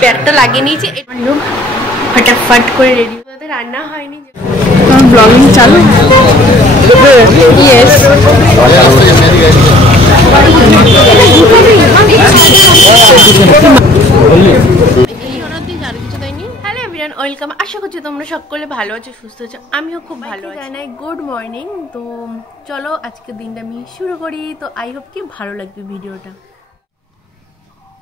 ব্যাগটা লাগিয়ে নিয়েছি। ফটাফট করে রেডি। আমাদের রান্না হয়নি, ব্লগিং চালু। ইয়েস। ওয়েলকাম, আশা করছি তোমরা সকলে ভালো আছো, সুস্থ আছো, আমিও খুব ভালো আছি। জানাই গুড মর্নিং। তো চলো আজকের দিনটা আমি শুরু করি। তো আই হোপ কি ভালো লাগবে ভিডিওটা।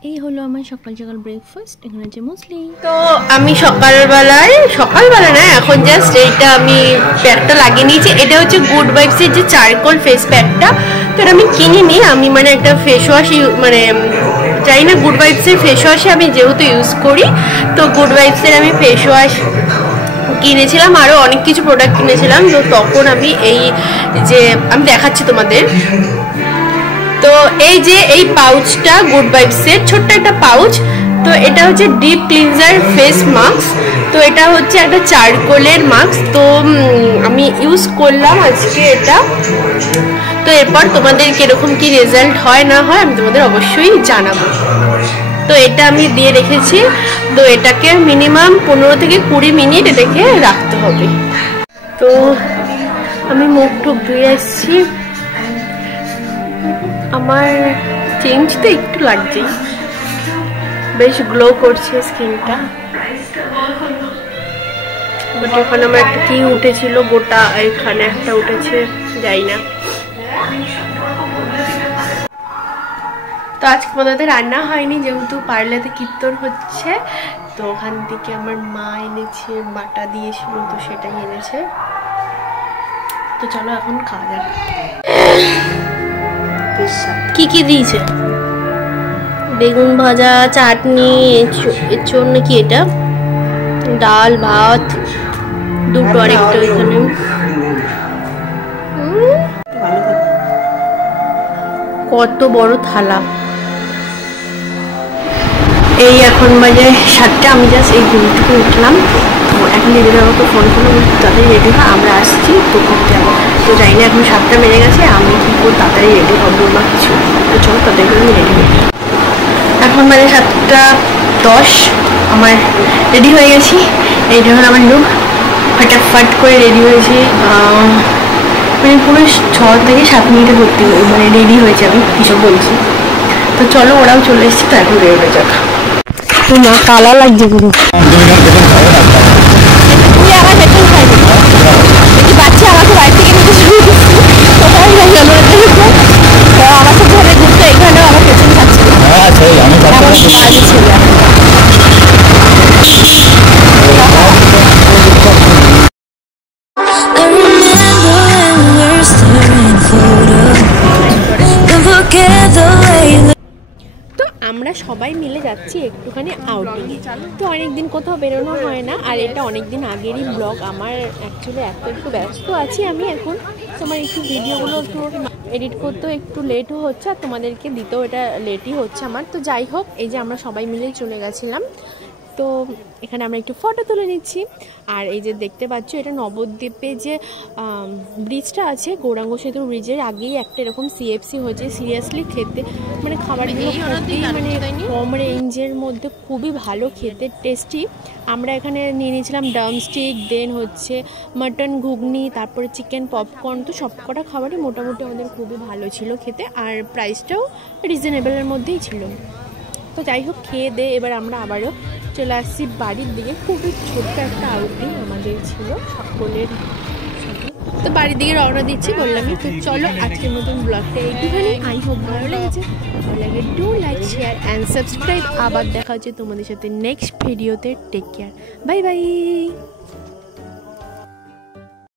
এই হলো আমার সকাল সকাল ব্রেকফাস্ট। এখানে আছে মুসলি। তো আমি সকালবেলা না, এখন জাস্ট এইটা আমি প্যাকটা লাগিয়ে নিয়েছি। এটা হচ্ছে গুড ভাইবসের যে চারকোল ফেস প্যাকটা। তো এটা আমি কিনিনি, আমি মানে একটা ফেস ওয়াশ মানে চাই না, গুড ভাইবসের ফেস ওয়াশে আমি যেহেতু ইউজ করি, তো গুড ভাইবসের আমি ফেস ওয়াশ কিনেছিলাম, আরও অনেক কিছু প্রোডাক্ট কিনেছিলাম। তো তখন আমি আমি দেখাচ্ছি তোমাদের। তো এই যে এই পাউচটা গুড ভাইবসের ছোট্ট একটা পাউচ। তো এটা হচ্ছে ডিপ ক্লিনজার ফেস মাস্ক। তো এটা হচ্ছে একটা চারকোলের মাস্ক। তো আমি ইউজ করলাম আজকে এটা। তো এরপর তোমাদের কিরকম কি রেজাল্ট হয় না হয় আমি তোমাদের অবশ্যই জানাবো। তো এটা আমি দিয়ে রেখেছি। তো এটাকে মিনিমাম 15 থেকে 20 মিনিট এটাকে রাখতে হবে। তো আমি মুখ টুক ধুয়ে এসেছি। আমার চেঞ্জ তো একটু লাগছেই, বেশ গ্লো করছে স্কিনটা। বাট এখন আমার একটা কি উঠেছিল, গোটা এখানে একটা উঠেছে, যাই না। তো আজকে আমাদের রান্না হয়নি, যেহেতু পার্লাতে কীর্তন হচ্ছে। তো ওখান থেকে আমার মা এনেছে, বাটা দিয়েছিল, তো সেটাই এনেছে। তো চলো এখন খাওয়া যাক। কি কি দিয়েছে? বেগুন ভাজা, চাটনি, এর নাকি এটা, ডাল, ভাত দুটো, আর একটা এখানে। কত বড় থালা। এই এখন বাজে 7টা, আমি জাস্ট এই ঘুম থেকে উঠলাম। তো এখন এদের আমাকে ফোন করলো, তাড়াতাড়ি রেডি হয়, আমরা আসছি, তো ঘুরতে যাবো। তো যাই না, এখন 7টা বেজে গেছে, আমি কি করে তাড়াতাড়ি রেডি হবো বা কিছু। তো চলো তাদের করে আমি রেডি হই। এখন বাজে 7টা 10, আমার রেডি হয়ে গেছি। এইটা হলো আমার লুক। ফটাফট করে রেডি হয়েছি, মানে পুরো 6 থেকে 7 মিনিটে ভর্তি মানে রেডি হয়েছে, আমি কিছু বলছি। তো চলো, ওরাও চলে এসেছি, তো এখন রেডি হয়ে যাক। না, কালা লাগছে পুরো। আমার হেঁটেও খাইনি, দেখি বাচ্চা আমাকে বাড়ি থেকে নিতে শুরু করছি। আমার সাথে ধরে ঘুরতে, এখানেও আমার পেছন খাচ্ছিল। তো আমরা সবাই মিলে যাচ্ছি একটুখানি আউটিং। তো অনেকদিন কোথাও বেরোনো হয় না, আর এটা অনেকদিন আগেরই ব্লগ আমার। অ্যাকচুয়ালি একটু ব্যস্ত আছি আমি এখন, তোমার একটু ভিডিওগুলো একটু এডিট করতেও একটু লেটও হচ্ছে, আর তোমাদেরকে দিতেও এটা লেটই হচ্ছে আমার। তো যাই হোক, এই যে আমরা সবাই মিলে চলে গেছিলাম। তো এখানে আমরা একটু ফটো তুলে নিচ্ছি। আর এই যে দেখতে পাচ্ছ, এটা নবদ্বীপে যে ব্রিজটা আছে, গৌরাঙ্গ সেতু ব্রিজের আগেই একটা এরকম সিএফসি হয়েছে। সিরিয়াসলি খেতে মানে খাবারগুলো খুবই মানে কম রেঞ্জের মধ্যে খুবই ভালো খেতে, টেস্টি। আমরা এখানে নিয়ে নিয়েছিলাম ড্রামস্টিক, দেন হচ্ছে মাটন ঘুগনি, তারপরে চিকেন পপকর্ন। তো সবকটা খাবারই মোটামুটি আমাদের খুবই ভালো ছিল খেতে, আর প্রাইসটাও রিজনেবলের মধ্যেই ছিল। তো যাই হোক, খেয়ে দে এবার আমরা আবারও চলে আসছি বাড়ির দিকে। খুবই ছোট্ট একটা আউটিং আমাদের ছিল সকলের সাথে। তো বাড়ির দিকে রওনা দিচ্ছি বললামই। তো চলো আজকের মতন ব্লগটা এইটুখানি। আই হোপ ভালো লেগেছে। ভালো লাগে do like, share and subscribe. আবার দেখা হচ্ছে তোমাদের সাথে নেক্সট ভিডিওতে। Take care, bye by.